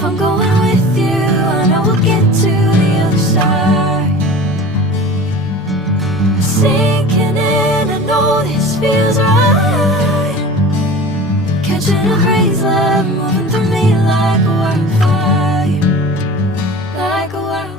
If I'm going with you, I know we'll get to the other side. Sinking in, I know this feels right. Catching a breeze, love moving through me like a wildfire, like a wildfire.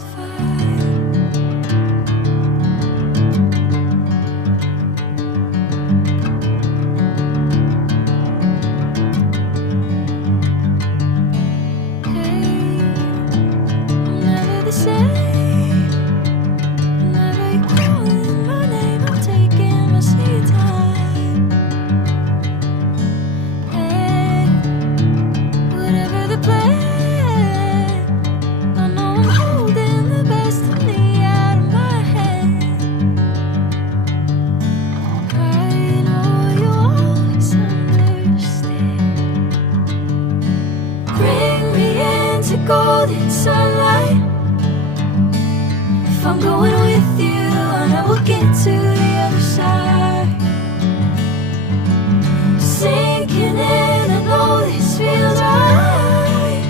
Golden sunlight. If I'm going with you, I know we'll get to the other side. Sinking in, I know this feels right.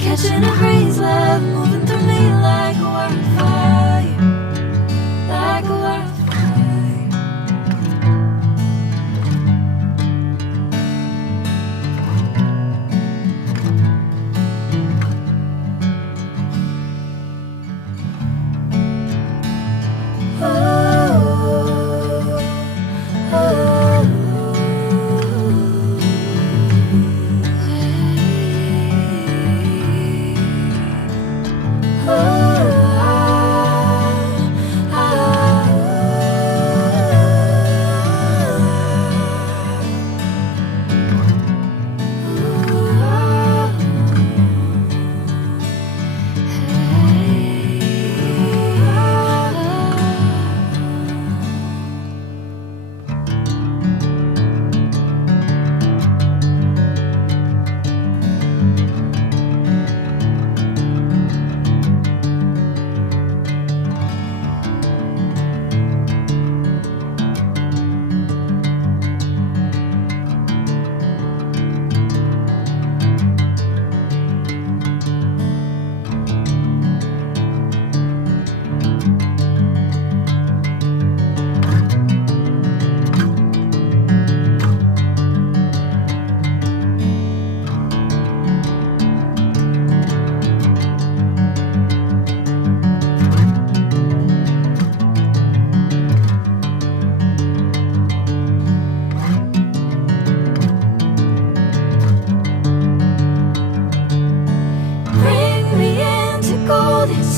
Catching a breeze, love moving through me like a wildfire, like a wildfire.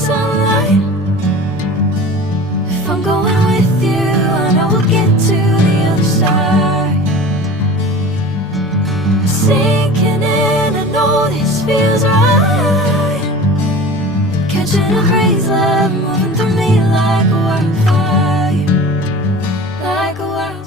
Sunlight. If I'm going with you, I know we'll get to the other side. Sinking in, I know this feels right. Catching a breeze, love moving through me like a wildfire, like a wildfire.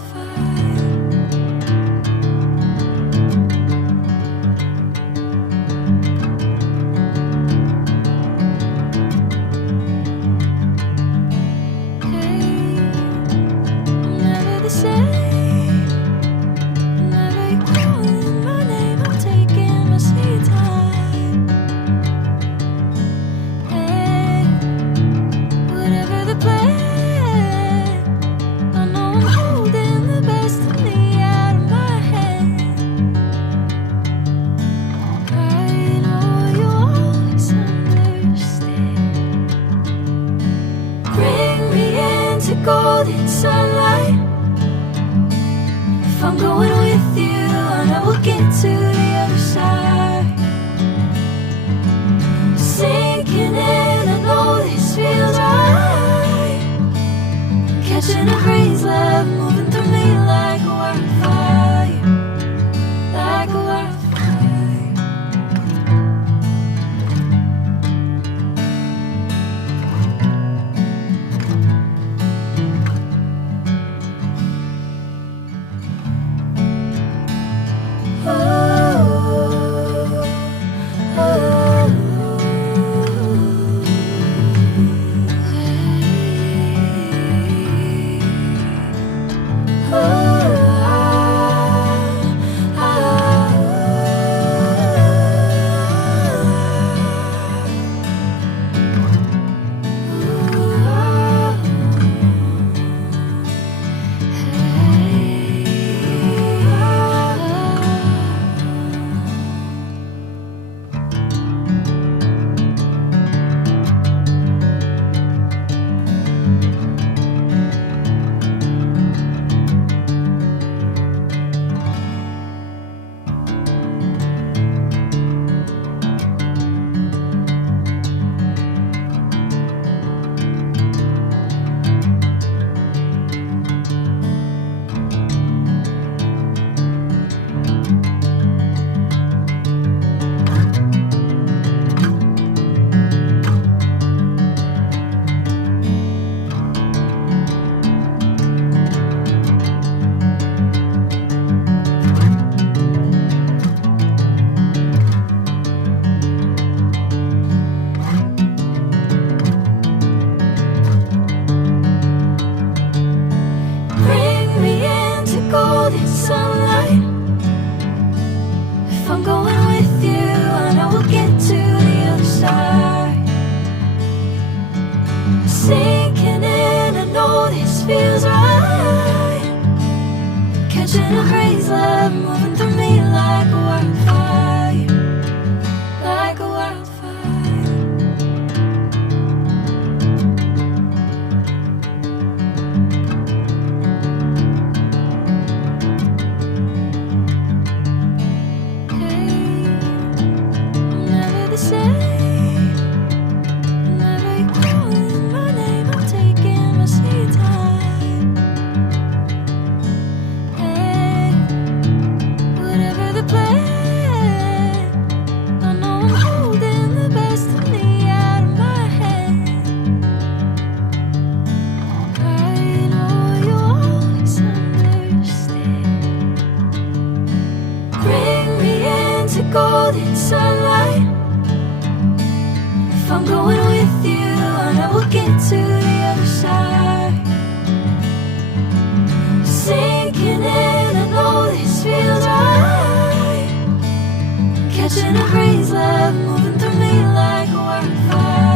Golden sunlight. If I'm going with you, I know we'll get to the other side. Sinking in, I know this feels right. Catching a breeze, love moving through me like a wildfire, like a wildfire. Oh. sunlight. If I'm going with you, I know we'll get to the other side. Sinking in, I know this feels right. Catching a breeze, love moving through me like a wildfire.